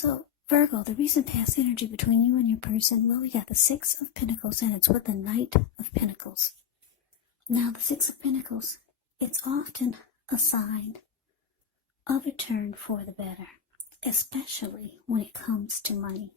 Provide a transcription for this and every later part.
So, Virgo, the recent past energy between you and your person, well, we got the Six of Pentacles, and it's with the Knight of Pentacles. Now, the Six of Pentacles, it's often a sign of a turn for the better, especially when it comes to money.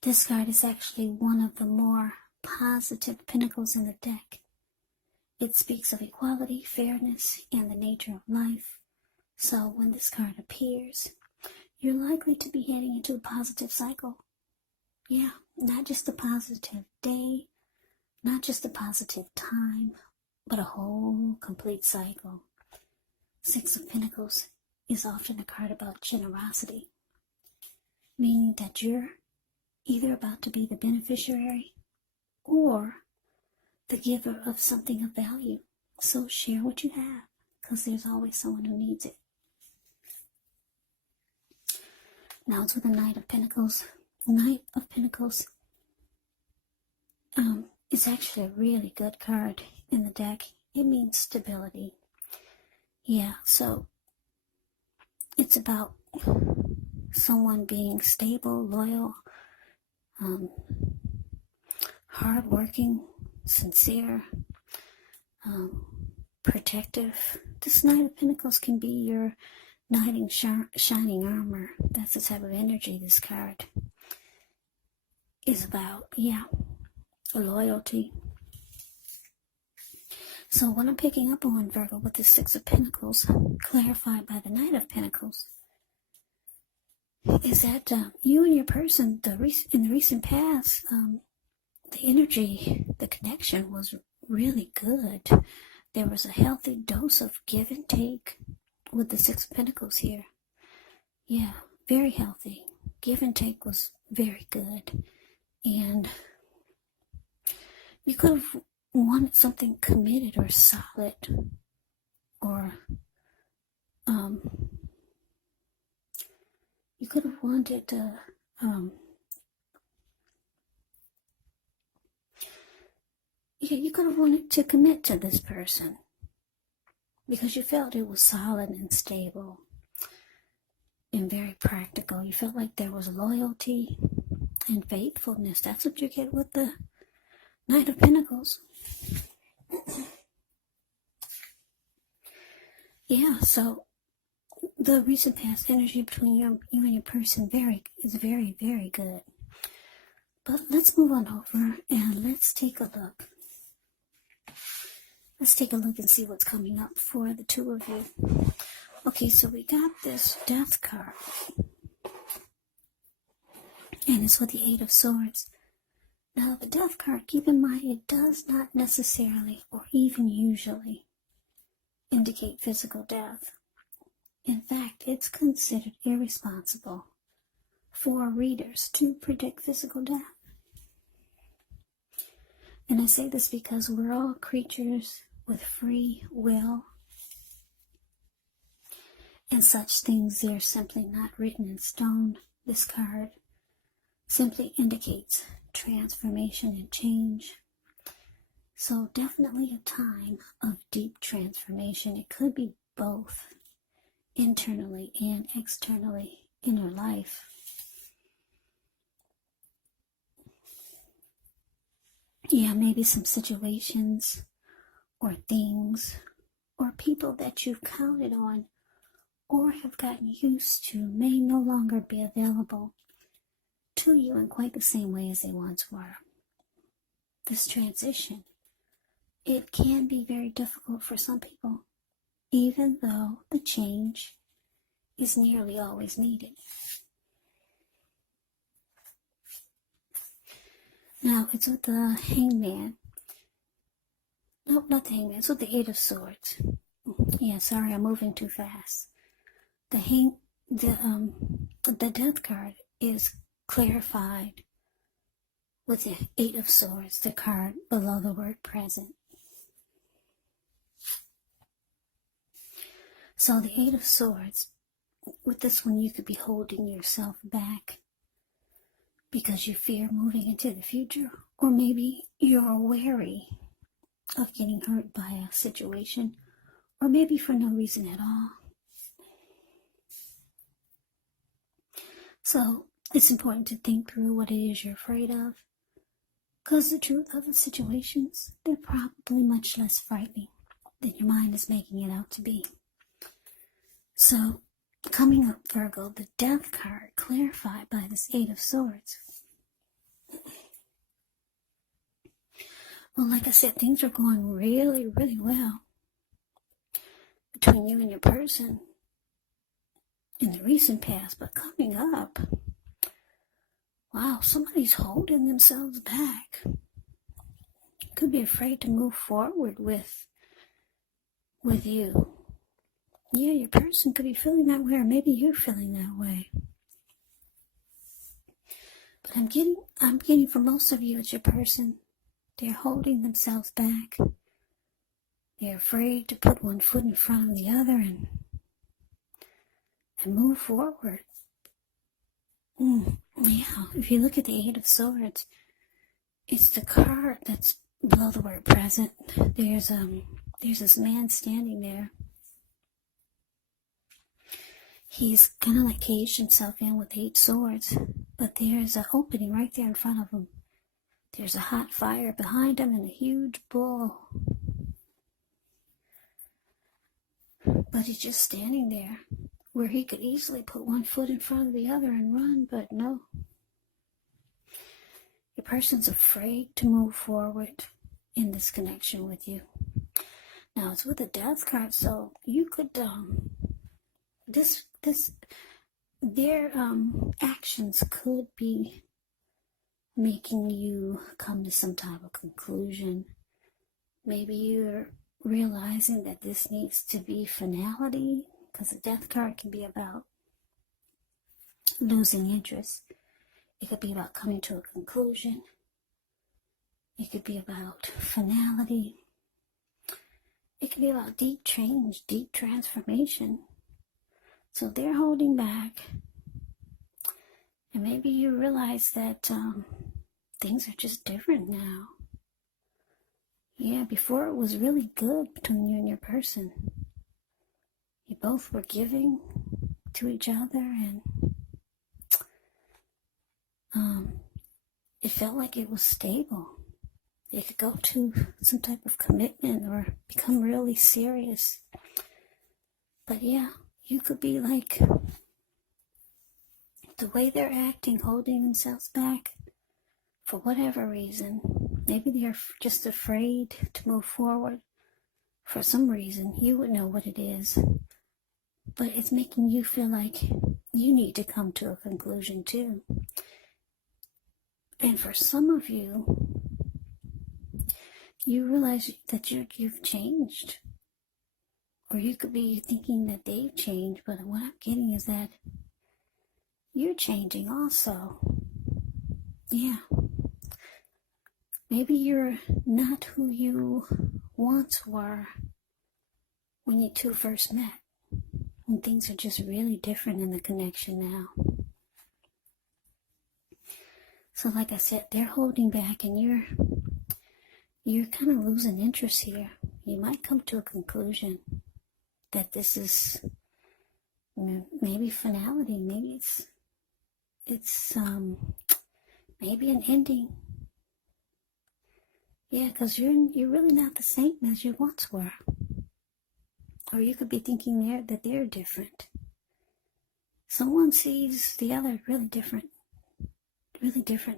This card is actually one of the more positive pentacles in the deck. It speaks of equality, fairness, and the nature of life. So when this card appears, you're likely to be heading into a positive cycle. Yeah, not just a positive day, not just a positive time, but a whole complete cycle. Six of Pentacles is often a card about generosity, meaning that you're either about to be the beneficiary or the giver of something of value. So share what you have, because there's always someone who needs it. Now it's with the Knight of Pentacles. Knight of Pentacles is actually a really good card in the deck. It means stability. Yeah, so it's about someone being stable, loyal, hardworking, sincere, protective. This Knight of Pentacles can be your knight in shining armor. That's the type of energy this card is about. Yeah, loyalty. So what I'm picking up on, Virgo, with the Six of Pentacles, clarified by the Knight of Pentacles, is that you and your person, in the recent past, the energy, the connection was really good. There was a healthy dose of give and take with the Six of Pentacles here. Yeah, very healthy. Give and take was very good. And you could have wanted something committed or solid, or you could have wanted you could have wanted to commit to this person because you felt it was solid and stable and very practical. You felt like there was loyalty and faithfulness. That's what you get with the Knight of Pentacles. Yeah, so the recent past energy between you and your person is very, very good. But let's move on over and let's take a look. Let's take a look and see what's coming up for the two of you. Okay, so we got this Death card. And it's with the Eight of Swords. Now, the Death card, keep in mind, it does not necessarily or even usually indicate physical death. In fact, it's considered irresponsible for readers to predict physical death. And I say this because we're all creatures with free will, and such things, they're simply not written in stone. This card simply indicates transformation and change. So definitely a time of deep transformation. It could be both internally and externally in our life. Yeah, maybe some situations or things or people that you've counted on or have gotten used to may no longer be available to you in quite the same way as they once were. This transition, it can be very difficult for some people, even though the change is nearly always needed. Now, it's with the Hangman. No, not the Hangman. It's with the Eight of Swords. Yeah, sorry, I'm moving too fast. The Death card is clarified with the Eight of Swords, the card below the word present. So the Eight of Swords, with this one, you could be holding yourself back because you fear moving into the future, or maybe you're wary of getting hurt by a situation, or maybe for no reason at all. So it's important to think through what it is you're afraid of, because the truth of the situations, they're probably much less frightening than your mind is making it out to be. So, coming up, Virgo, the Death card clarified by this Eight of Swords. Well, like I said, things are going really, really well between you and your person in the recent past, but coming up, wow, somebody's holding themselves back. Could be afraid to move forward with you. Yeah, your person could be feeling that way, or maybe you're feeling that way. But I'm getting for most of you, it's your person. They're holding themselves back. They're afraid to put one foot in front of the other and move forward. Yeah, if you look at the Eight of Swords, it's the card that's below the word present. There's this man standing there. He's kind of like caged himself in with 8 swords, but there's an opening right there in front of him. There's a hot fire behind him and a huge bull. But he's just standing there, where he could easily put one foot in front of the other and run, but no. Your person's afraid to move forward in this connection with you. Now, it's with the Death card, so you could, their actions could be making you come to some type of conclusion. Maybe you're realizing that this needs to be finality, because the Death card can be about losing interest. It could be about coming to a conclusion. It could be about finality. It could be about deep change, deep transformation. So they're holding back. And maybe you realize that things are just different now. Yeah, before it was really good between you and your person. You both were giving to each other, and it felt like it was stable. It could go to some type of commitment or become really serious. But yeah, you could be like, the way they're acting, holding themselves back, for whatever reason. Maybe they're just afraid to move forward for some reason. You would know what it is. But it's making you feel like you need to come to a conclusion too. And for some of you, you realize that you've changed. Or you could be thinking that they've changed, but what I'm getting is that you're changing also. Yeah. Maybe you're not who you once were when you two first met. When things are just really different in the connection now. So like I said, they're holding back, and you're kind of losing interest here. You might come to a conclusion that this is maybe finality. Maybe it's maybe an ending. Yeah, because you're really not the same as you once were. Or you could be thinking that they're different. Someone sees the other really different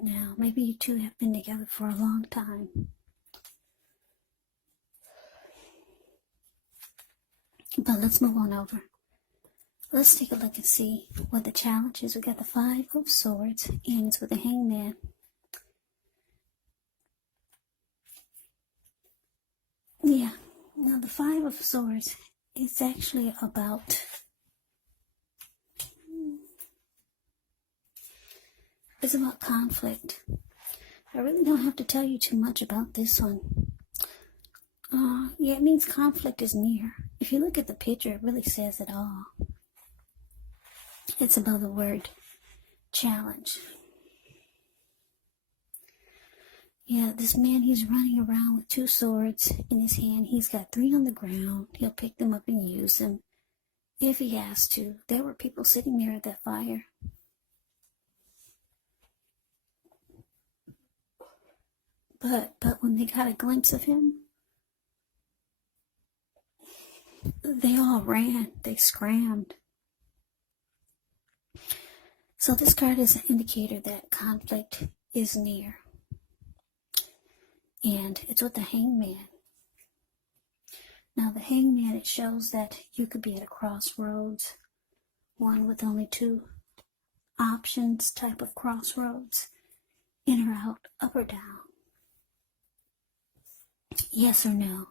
now. Maybe you two have been together for a long time. But let's move on over. Let's take a look and see what the challenge is. We got the 5 of Swords, and it's with the Hangman. Yeah, now the 5 of Swords is actually about conflict. I really don't have to tell you too much about this one. Yeah, it means conflict is near. If you look at the picture, it really says it all. It's above the word challenge. Yeah, this man, he's running around with 2 swords in his hand. He's got 3 on the ground. He'll pick them up and use them if he has to. There were people sitting there at that fire. But when they got a glimpse of him, they all ran. They scrammed. So this card is an indicator that conflict is near. And it's with the Hangman. Now the Hangman, it shows that you could be at a crossroads, one with only two options type of crossroads, in or out, up or down, yes or no.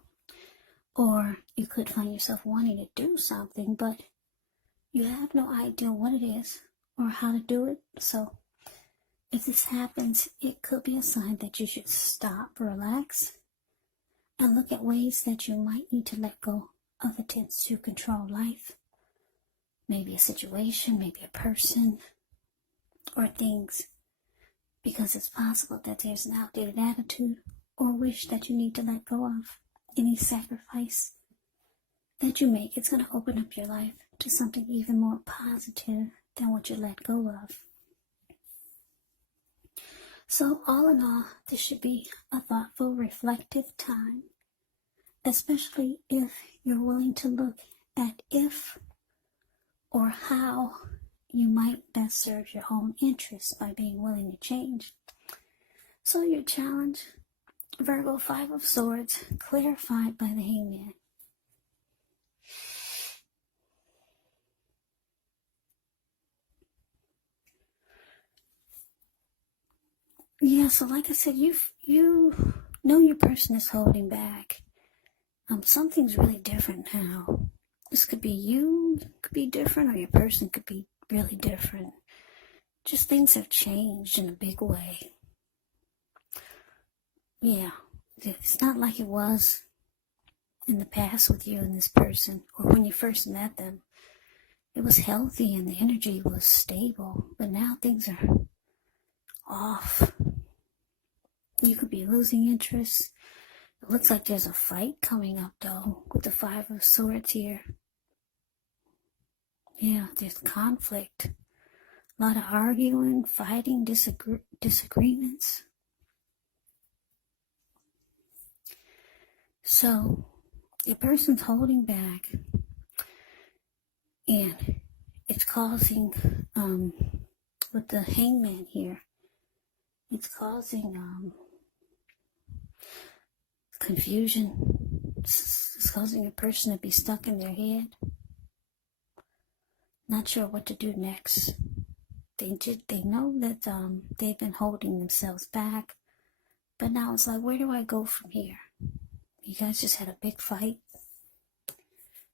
Or you could find yourself wanting to do something, but you have no idea what it is or how to do it. So if this happens, it could be a sign that you should stop, relax, and look at ways that you might need to let go of attempts to control life. Maybe a situation, maybe a person, or things. Because it's possible that there's an outdated attitude or wish that you need to let go of. Any sacrifice that you make, it's going to open up your life to something even more positive than what you let go of. So all in all, this should be a thoughtful, reflective time, especially if you're willing to look at if or how you might best serve your own interests by being willing to change. So your challenge, Virgo, 5 of Swords, clarified by the Hangman. Yeah, so like I said, you know your person is holding back. Something's really different now. This could be you, could be different, or your person could be really different. Just things have changed in a big way. Yeah, it's not like it was in the past with you and this person, or when you first met them. It was healthy and the energy was stable, but now things are off. You could be losing interest. It looks like there's a fight coming up, though, with the 5 of Swords here. Yeah, there's conflict. A lot of arguing, fighting, disagreements. So, your person's holding back, and it's causing, with the Hangman here, it's causing confusion. It's causing a person to be stuck in their head, not sure what to do next. They know that they've been holding themselves back, but now it's like, where do I go from here? You guys just had a big fight,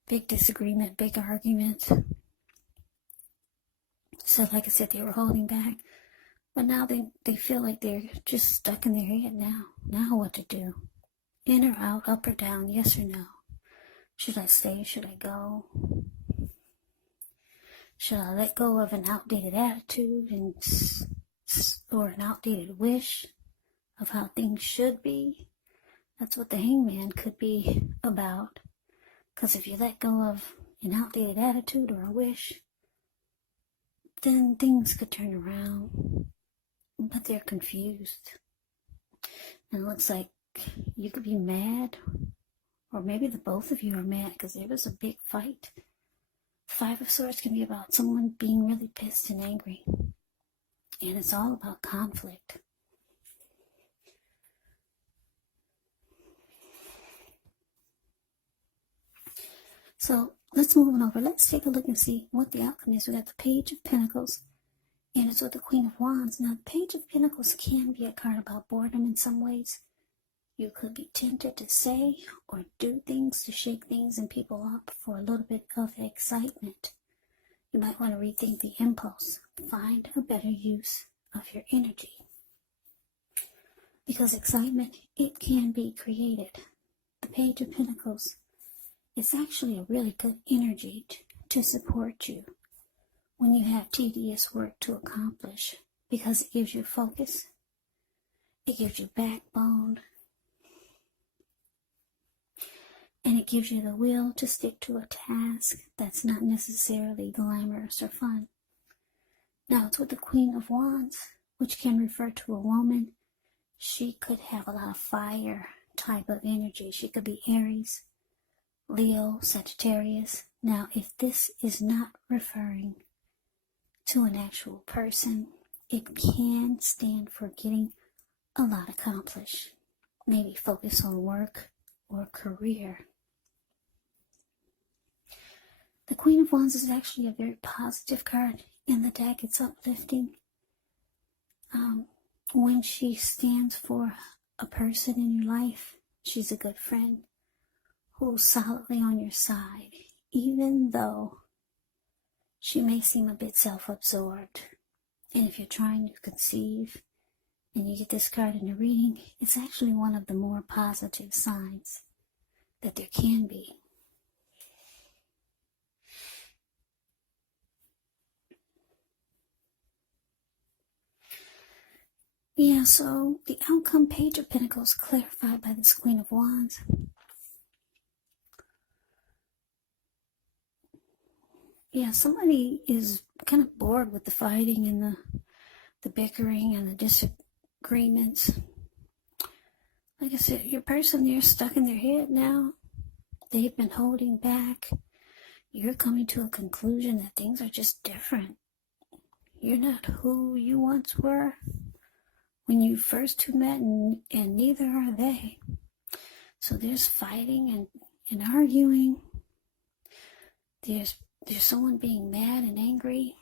big disagreement, big argument. So like I said, they were holding back, but now they feel like they're just stuck in their head now. Now what to do? In or out, up or down, yes or no? Should I stay? Should I go? Should I let go of an outdated attitude or an outdated wish of how things should be? That's what the Hangman could be about. Because if you let go of an outdated attitude or a wish, then things could turn around. But they're confused. And it looks like you could be mad, or maybe the both of you are mad because there was a big fight. 5 of Swords can be about someone being really pissed and angry. And it's all about conflict. So let's move on over. Let's take a look and see what the outcome is. We got the Page of Pentacles, and it's with the Queen of Wands. Now, the Page of Pentacles can be a card about boredom in some ways. You could be tempted to say or do things to shake things and people up for a little bit of excitement. You might want to rethink the impulse. Find a better use of your energy. Because excitement, it can be created. The Page of Pentacles, it's actually a really good energy to support you when you have tedious work to accomplish, because it gives you focus, it gives you backbone, and it gives you the will to stick to a task that's not necessarily glamorous or fun. Now, it's with the Queen of Wands, which can refer to a woman. she could have a lot of fire type of energy. She could be Aries, Leo, Sagittarius. Now, if this is not referring to an actual person, it can stand for getting a lot accomplished. Maybe focus on work or career. The Queen of Wands is actually a very positive card in the deck. It's uplifting. When she stands for a person in your life, she's a good friend who's solidly on your side, even though she may seem a bit self-absorbed. And if you're trying to conceive and you get this card in the reading, it's actually one of the more positive signs that there can be. Yeah, so the outcome, Page of Pentacles, clarified by this Queen of Wands. Yeah, somebody is kind of bored with the fighting and the bickering and the disagreements. Like I said, your person, they're stuck in their head now. They've been holding back. You're coming to a conclusion that things are just different. You're not who you once were when you first two met, and neither are they. So there's fighting and arguing. There's someone being mad and angry.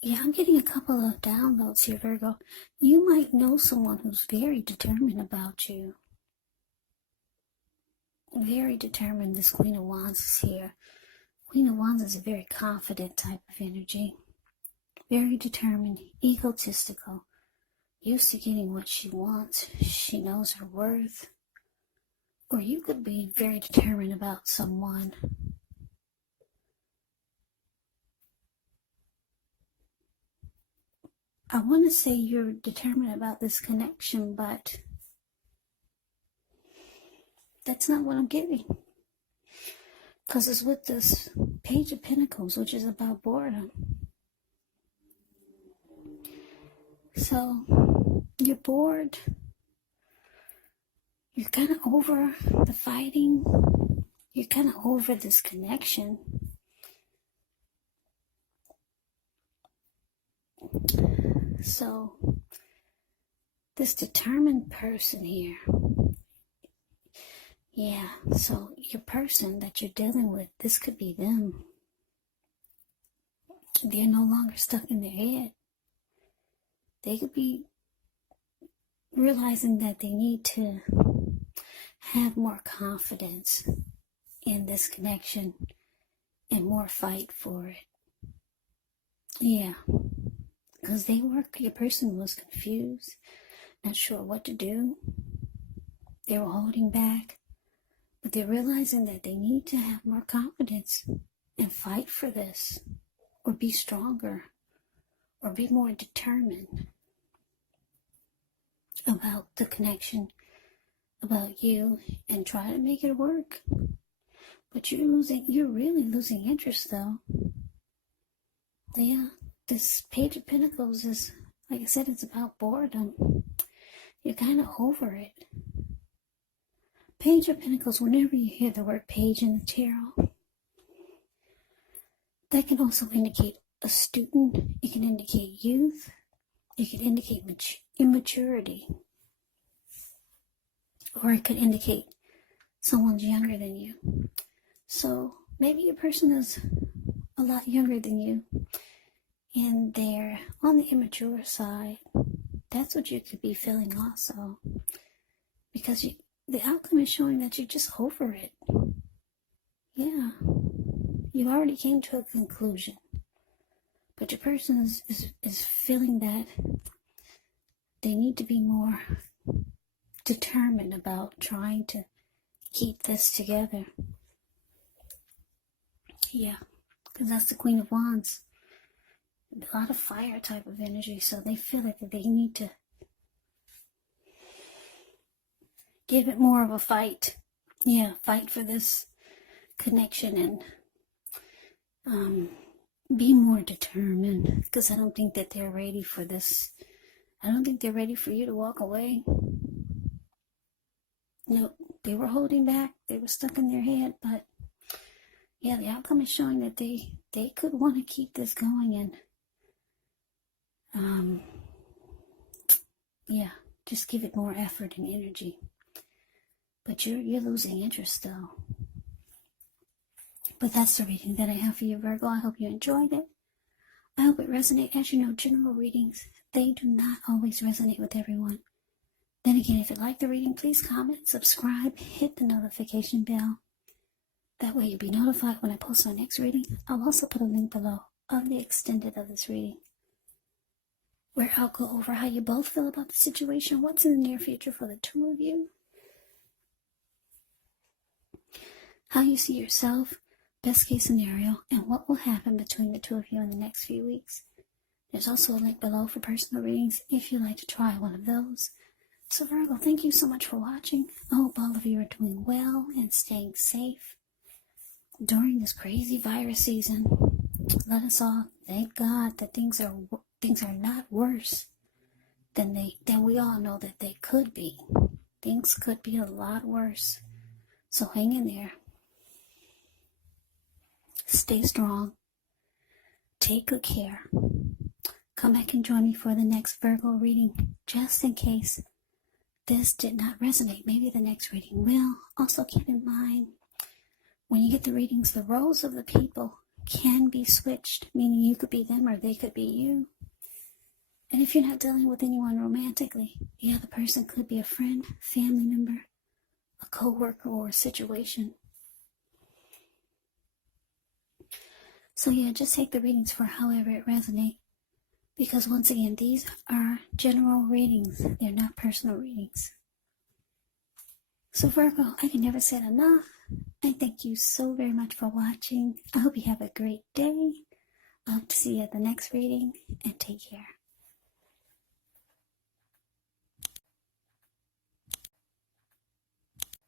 Yeah, I'm getting a couple of downloads here, Virgo. You might know someone who's very determined about you. Very determined. This Queen of Wands is here. Queen of Wands is a very confident type of energy. Very determined, egotistical, used to getting what she wants. She knows her worth. Or you could be very determined about someone. I want to say you're determined about this connection, but that's not what I'm getting. Because it's with this Page of Pentacles, which is about boredom. So, you're bored. You're kind of over the fighting. You're kind of over this connection. So, this determined person here. Yeah, so your person that you're dealing with, this could be them. They're no longer stuck in their head. They could be realizing that they need to have more confidence in this connection and more fight for it. Yeah, because your person was confused, not sure what to do. They were holding back, but they're realizing that they need to have more confidence and fight for this, or be stronger, or be more determined about the connection, about you, and try to make it work. But you're really losing interest though. Yeah, this Page of Pentacles is, like I said, it's about boredom. You're kind of over it. Page of Pentacles, whenever you hear the word page in the tarot, that can also indicate a student. It can indicate youth. It can indicate immaturity. Or it could indicate someone's younger than you. So maybe your person is a lot younger than you, and they're on the immature side. That's what you could be feeling also. Because the outcome is showing that you're just over it. Yeah. You already came to a conclusion. But your person is feeling that they need to be more determined about trying to keep this together. Yeah. Because that's the Queen of Wands. A lot of fire type of energy. So they feel like that they need to give it more of a fight. Yeah, fight for this connection and be more determined, because I don't think that they're ready for this. I don't think they're ready for you to walk away. No, they were holding back. They were stuck in their head, but yeah, the outcome is showing that they could want to keep this going, and yeah, just give it more effort and energy. But you're losing interest though. But that's the reading that I have for you, Virgo. I hope you enjoyed it. I hope it resonated. As you know, general readings, they do not always resonate with everyone. Then again, if you like the reading, please comment, subscribe, hit the notification bell. That way you'll be notified when I post my next reading. I'll also put a link below of the extended of this reading, where I'll go over how you both feel about the situation, what's in the near future for the two of you, how you see yourself, best case scenario, and what will happen between the two of you in the next few weeks. There's also a link below for personal readings if you'd like to try one of those. So Virgo, thank you so much for watching. I hope all of you are doing well and staying safe during this crazy virus season. Let us all thank God that things are not worse than we all know that they could be. Things could be a lot worse. So hang in there. Stay strong. Take good care. Come back and join me for the next Virgo reading, just in case this did not resonate. Maybe the next reading will. Also keep in mind, when you get the readings, the roles of the people can be switched, meaning you could be them or they could be you. And if you're not dealing with anyone romantically, the other person could be a friend, family member, a co-worker, or a situation. So yeah, just take the readings for however it resonates. Because once again, these are general readings. They're not personal readings. So Virgo, I can never say it enough. I thank you so very much for watching. I hope you have a great day. I hope to see you at the next reading, and take care.